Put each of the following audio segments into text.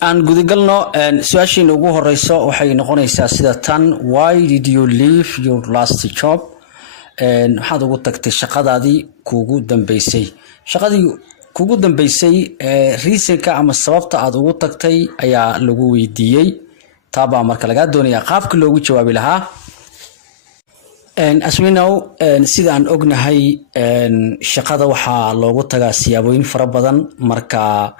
aan gudagalno su'aashii ugu horeyso waxay noqonaysaa sida tan: why did you leave your last job? waxaad ugu tagtay shaqadaadii kuugu dambeysay. shaqadii kuugu dambeysay reasonka ama sababta aad ugu tagtay ayaa lagu weydiiyey. taaba marka laga doonayaa qaabka loogu jawaabi lahaa. as we know, sida aan ognahay shaqada waxaa loogu tagaa siyaabooyin fara badan. marka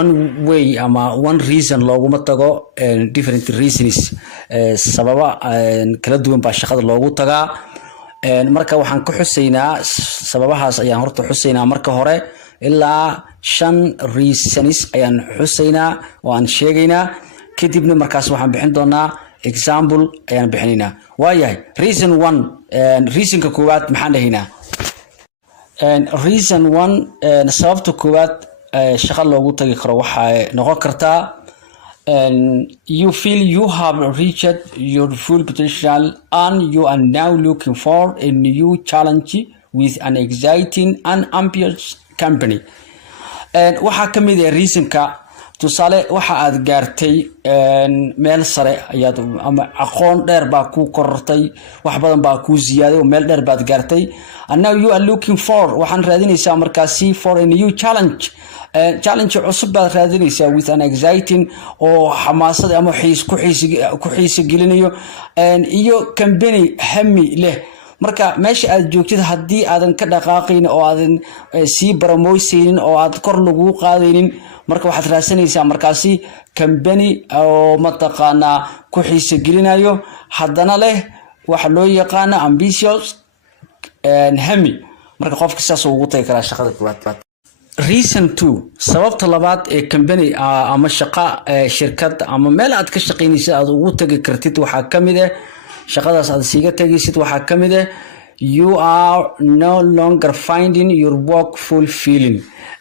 one way ama one reason looguma tago, different reasons, sababa kala duwan baa shaqada loogu tagaa. marka waxaan ku xusaynaa sababahaas ayaan horta xusaynaa marka hore ilaa 5 reasons ayaan xusaynaa oo aan sheegaynaa. kadibna markaas waxaan bixin doonaa example ayaan bixinaynaa. waayahay reason 1, reasonka koowaad maxaan dhahaynaa? reason 1, sababta koowaad shaqo loogu tagi karo waxay noqon kartaa you feel you have reached your full potential and you are now looking for a new challenge with an exciting and ambitious company. waxaa ka mid ah reasonka tusaale waxa aad gaartay meel sare ayaad ama aqoon dheer baa ku korortay, wax badan baa ku ziyaaday oo meel dheer baad gaartay. and now you are looking for, waxaan raadinaysaa markaasi for a new challenge. challenge cusub baad raadinaysaa with an exciting oo xamaasad ama ku xiisa gelinayo iyo company hami leh. marka meesha aad joogtid haddii aadan ka dhaqaaqayn oo aadan sii baramoysaynin oo aad kor lagu qaadaynin, marka waxaad raadsanaysaa markaasi company oo mataqaanaa ku xiisa gelinayo haddana leh waxa loo yaqaana ambitious hami. marka qofka saas ugu tagi karaa shaqada koowaad. reason 2, sababta labaad ee company ama shaqa shirkad ama meel aad ka shaqaynaysid aad ugu tagi kartid waxaa ka mid ah shaqadaas aad siiga tagaysid waxaa ka mid ah you are no longer finding your work fulfilling.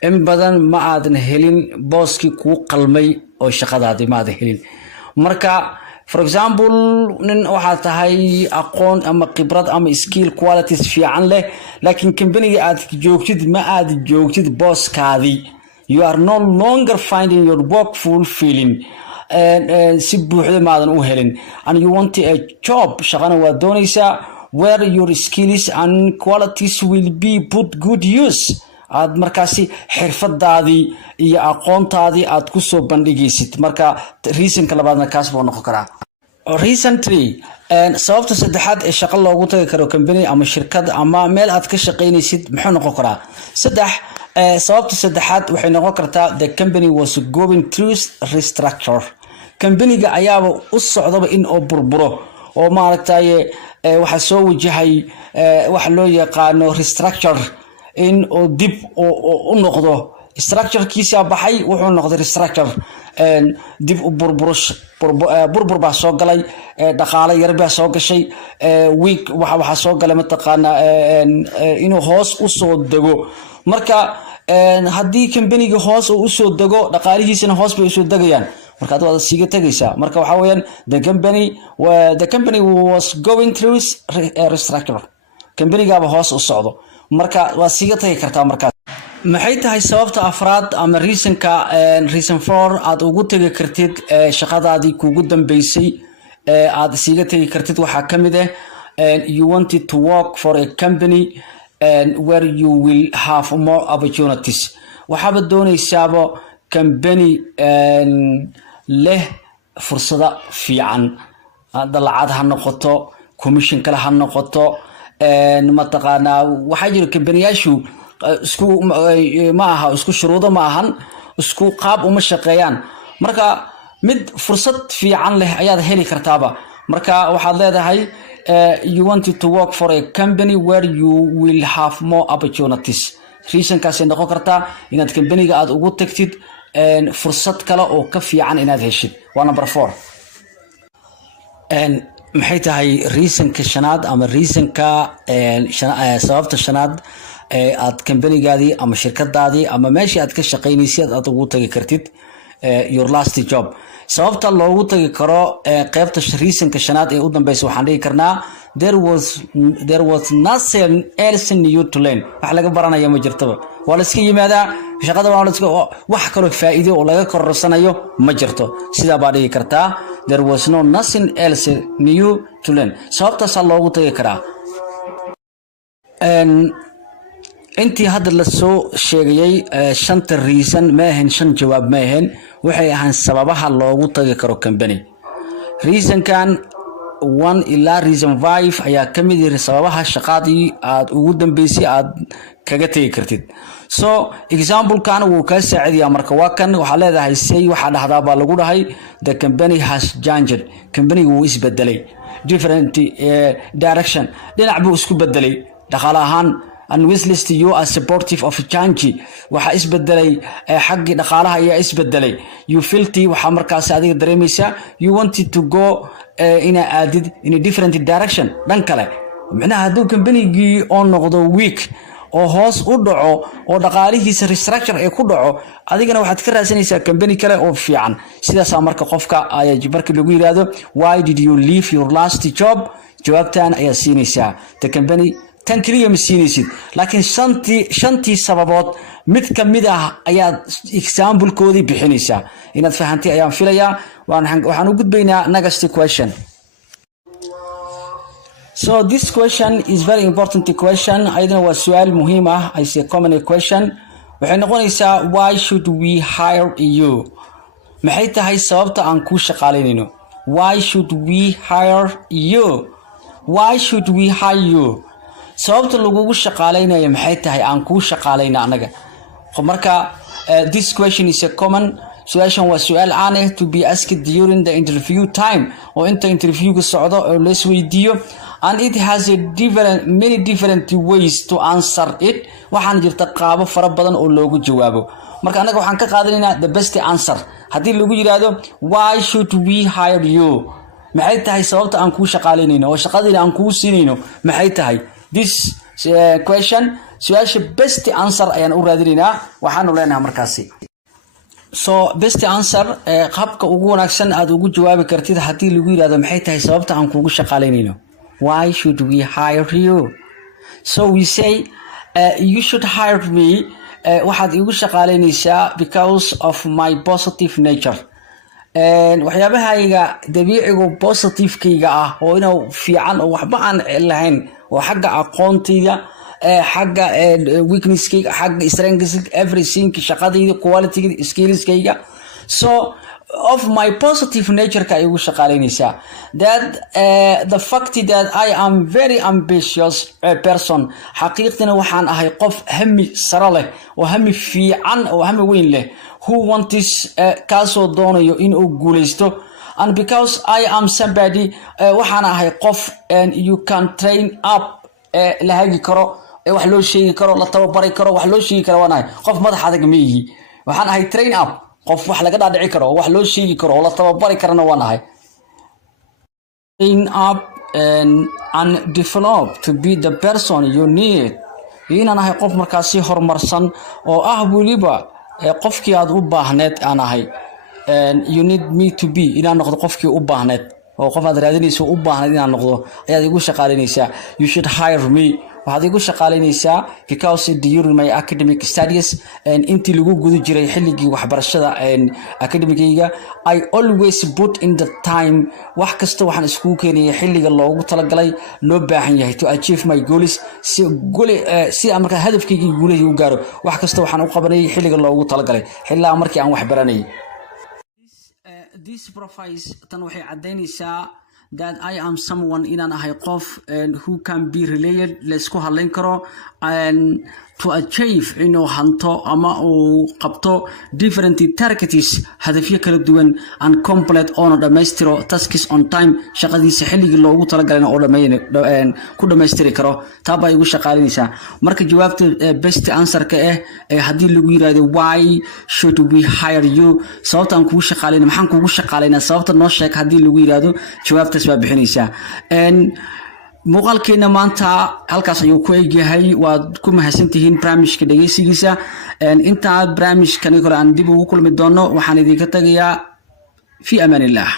in badan ma aadan helin booskii kuu qalmay oo shaqadaadii ma aadan helin. marka for example nin waxaa tahay aqoon ama khibrad ama skill qualities fiican leh, laakiin company aad joogtid ma aad joogtid booskaadii. you are no longer finding your work fulfilling. si buuxda maadan u helin. and you want a job, shaqana waa doonaysaa where your skills and qualities will be put good use. aad markaasi xirfadaadii iyo aqoontaadii aad ku soo bandhigaysid. marka reasonka labaadna kaas buu noqon karaa. reason 3, sababta saddexaad ee shaqo loogu tagi karo company ama shirkad ama meel aad ka shaqaynaysid muxuu noqon karaa? sababta saddexaad waxay noqon kartaa the company was going through restructure. companyga ayaaba u socdaba in oo burburo oo maaragtay waxa soo wajahay waxa loo yaqaano restructure, in oo dib u noqdo. structure-kiisa baxay wuxuu noqday restructure, dib u burbur baa soo galay, dhaqaale yar baa soo gashay, week waxa soo galay mataqaanaa inuu hoos u soo dego. marka haddii companyga hoos uu soo dego dhaqaalihiisana hoos bay u soo degayaan, marka aad siiga tagaysaa. marka waxa weeyaan the company was going through restructure, companygaaba hoos u socdo, marka waa siiga tagi kartaa. markaas maxay tahay sababta afraad ama reasonka reason 4 aad ugu tagi kartid shaqadaadii kuugu dambeysay aad siiga tagi kartid waxaa ka mid ah you wanted to work for a company where you will have more opportunities. waxaaba doonaysaaba company leh fursado fiican, dalacad ha noqoto, commission kale ha noqoto. mataqaanaa waxaa jira companyyaashu isku ma aha isku shuruudo ma ahan, isku qaab uma shaqeeyaan. marka mid fursad fiican leh ayaad heli kartaaba. marka waxaad leedahay you wanted to work for a company where you will have more opportunities. reasonkaasay noqon kartaa inaad companyga aad ugu tagtid fursad kale oo ka fiican inaad heshid. waa number 4. maxay tahay reasonka shanaad ama reasonka sababta shanaad aad companygaadii ama shirkadaadii ama meeshii aad ka shaqaynaysid aad ugu tagi kartid your last job sababta loogu tagi karo qaybta reasonka shanaad ee u dambeysay waxaan dhigi karnaa there was nothing else new to learn wax laga baranaya ma jirtaba waa la iska yimaadaa shaqada waa la iska wax kale faa'iido oo laga kororsanayo ma jirto sida baa dhigi kartaa there was nothing else new to learn sababtaas loogu tagi karaa intii hadda la soo sheegay shanta reason ma ahan shan jawaab ma ahan waxay ahaan sababaha loogu tagi karo company reason kan 1 ila reason 5 ayaa kamid ah sababaha shaqadii aad ugu dambeysay aad kaga tagi kartid so example kan uu ka saacidiyaa marka waa kan waxa leedahay say waxa dhaxdaa baa lagu dhahay the company has changed company uu isbedelay different direction dhinac buu isku bedelay dhaqaale ahaan and wishlist you are supportive of change waxa isbedelay xaqi dhaqaalaha ayaa isbedelay you felt waxa markaas adiga dareemaysa you wanted to go in a different direction dhan kale macnaha haduu companygii oo noqdo weak oo hoos u dhaco oo dhaqaalihiisa restructure ay ku dhaco adigana waxaad ka raadsanaysaa company kale oo fiican sidaas marka qofka ayaa markii lagu yiraahdo why did you leave your last job jawaabtan ayaa siinaysaa the company tan kaliya ma siinaysid laakiin shantii sababood mid kamid ah ayaa example koodi bixinaysaa inaad fahantay ayaan filayaa waxaan u gudbaynaa next question so this question is very important question ayadana waa su'aal muhiim ah I say common question waxay noqonaysaa why should we hire you maxay tahay sababta aan ku shaqaaleynayno why should we hire you why should we hire you sababta lagu shaqaaleynayo maxay tahay aan ku shaqaaleyna anaga marka this question is a common su'aashan waa su'aal aan ah to be asked during the interview time oo inta interviewga socdo oo la isweydiiyo and it has many different ways to answer it waxaan jirta qaabo fara badan oo loogu jawaabo marka anaga waxaan ka qaadanaynaa the best answer hadii lagu yiraahdo why should we hire you maxay tahay sababta aan ku shaqaaleynayno oo shaqadii aan ku siinayno maxay tahay this question su'aasha best answer ayaan u raadinaynaa waxaanu leenahay markaasi so best answer qabka ugu wanaagsan aad ugu jawaabi kartid hadii lagu yiraahdo maxay tahay sababta aan kugu shaqaaleynayno why should we hire you so we say you should hire me waxaad igu shaqaaleynaysaa because of my positive nature waxyaabahayga dabiiciga positive-kayga ah oo inuu fiican oo waxba aan lahayn oo xagga aqoontayda xagga weakness-kayga xagga strengths everything shaqadayda quality skills-kayga so of my positive nature ka igu shaqaaleynaysaa that the fact that I am very ambitious person xaqiiqdina waxaan ahay qof hami sare leh oo hami fiican oo hami weyn leh who wants kaasoo doonayo in uu guuleysto and because I am somebody waxaan ahay qof and you can train up la hagi karo wax loo sheegi karo la tababari karo wax loo sheegi karo waan ahay qof madax adag ma yihi waxaan ahay train up qof wax laga dhaadhici karo wax loo sheegi karo oo la tababari karana waan ahay train up and develop to be the person you need inaan ahay qof markaasi horumarsan oo ah waliba qofkii aad u baahneed aan ahay you need me to be inaan noqdo qofkii u baahneed oo qof aad raadinayso u baahneed inaan noqdo ayaad igu shaqaaleynaysaa you should hire me waxaad igu shaqaaleynaysaa because during my academic studies and intii lagu guda jiray xilligii waxbarashada academic-ayga I always put in the time wax kasta waxaan isku keenayay xilliga loogu talagalay loo baahan yahay to achieve my goals si marka hadafkayga guulahay u gaaro wax kasta waxaan u qabanayay xilliga loogu talagalay xilliga markii aan wax baranayay this profiles tan waxay cadeynaysaa that I am someone inaan ahay qof who can be related laysku hadlayn karo and to achieve inuu hanto ama uu qabto different targets hadafyo kala duwan and complete on dhammaystiro tasks on time shaqadiisa xilligii loogu talagalay oo ku dhammaystiri karo taaba igu shaqaalinaysaa marka jawaabta best answer ka hadii lagu yiraahdo why should we hire you sababtaan kugu shaqaalayna maxaan kugu shaqaalaynaa sababta noo sheeg hadii lagu yiraahdo jawaabtaas waa bixinaysaa muuqaalkeena maanta halkaas ayuu ku eegyahay waad ku mahadsantihiin barnaamijka dhageysigiisa inta barnaamijkan kale aan dib ugu kulmi doono waxaan idinka tagayaa fi amaan illah